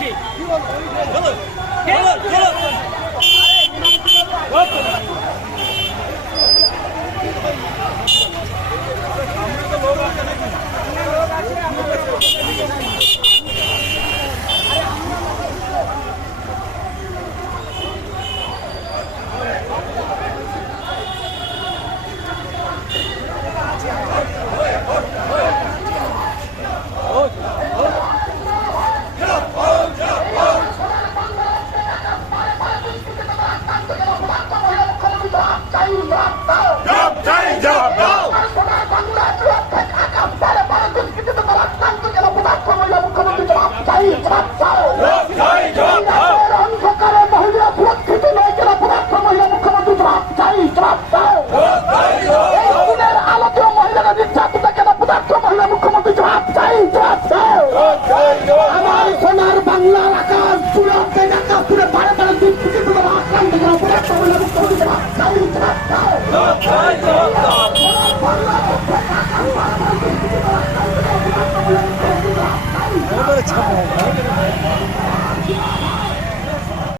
Thank you. Stop! ছাপা